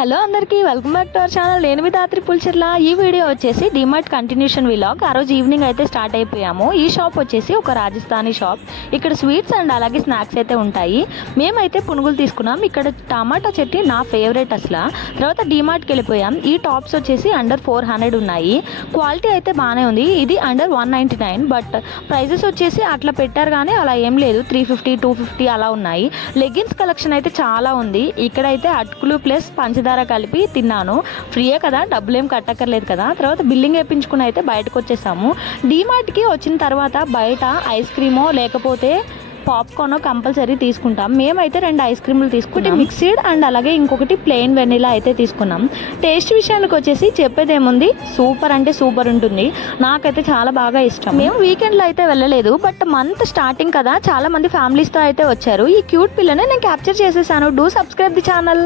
Hello అందరికీ welcome back to our channel. నేను మీ దాత్రి పుల్చర్ల. ఈ వీడియో వచ్చేసి డిమార్ట్ కంటిన్యూషన్ వ్లాగ్. ఆ రోజు ఈవినింగ్ అయితే స్టార్ట్ అయిపోయాము. ఈ షాప్ వచ్చేసి ఒక రాజస్థానీ షాప్. ఇక్కడ స్వీట్స్ అండ్ అలాగే స్నాక్స్ అయితే ఉంటాయి. మేమైతే పునుగులు తీసుకున్నాం. ఇక్కడ టమాటా చట్నీ నా ఫేవరెట్ అసలు. తర్వాత డిమార్ట్కి వెళ్ళిపోయాం. ఈ టాప్స్ వచ్చేసి అండర్ 400 ఉన్నాయి. క్వాలిటీ అయితే బాగానే ఉంది. ఇది అండర్ 199, బట్ ప్రైజెస్ వచ్చేసి అట్లా పెట్టారు కానీ అలా ఏం లేదు. 350 250 అలా ఉన్నాయి. లెగిన్స్ కలెక్షన్ అయితే చాలా ఉంది. ఇక్కడైతే అటుకులు ప్లస్ పంచదార కలిపి తిన్నాను. ఫ్రీయే కదా, డబ్బులు ఏం కట్టక్కర్లేదు కదా. తర్వాత బిల్లింగ్ వేయించుకుని అయితే బయటకు వచ్చేసాము. డీమార్ట్కి వచ్చిన తర్వాత బయట ఐస్ క్రీమో లేకపోతే పాప్కార్న్ కంపల్సరీ తీసుకుంటాం. మేమైతే 2 ఐస్ క్రీములు తీసుకుంటాం, మిక్స్డ్ అండ్ అలాగే ఇంకొకటి ప్లెయిన్ వెనిలా అయితే తీసుకున్నాం. టేస్ట్ విషయానికి వచ్చేసి చెప్పేదేముంది, సూపర్ అంటే సూపర్ ఉంటుంది. నాకైతే చాలా బాగా ఇష్టం. మేము వీకెండ్లో అయితే వెళ్ళలేదు, బట్ మంత్ స్టార్టింగ్ కదా, చాలా మంది ఫ్యామిలీస్తో అయితే వచ్చారు. ఈ క్యూట్ పిల్లని నేను క్యాప్చర్ చేసేసాను. Do subscribe the channel.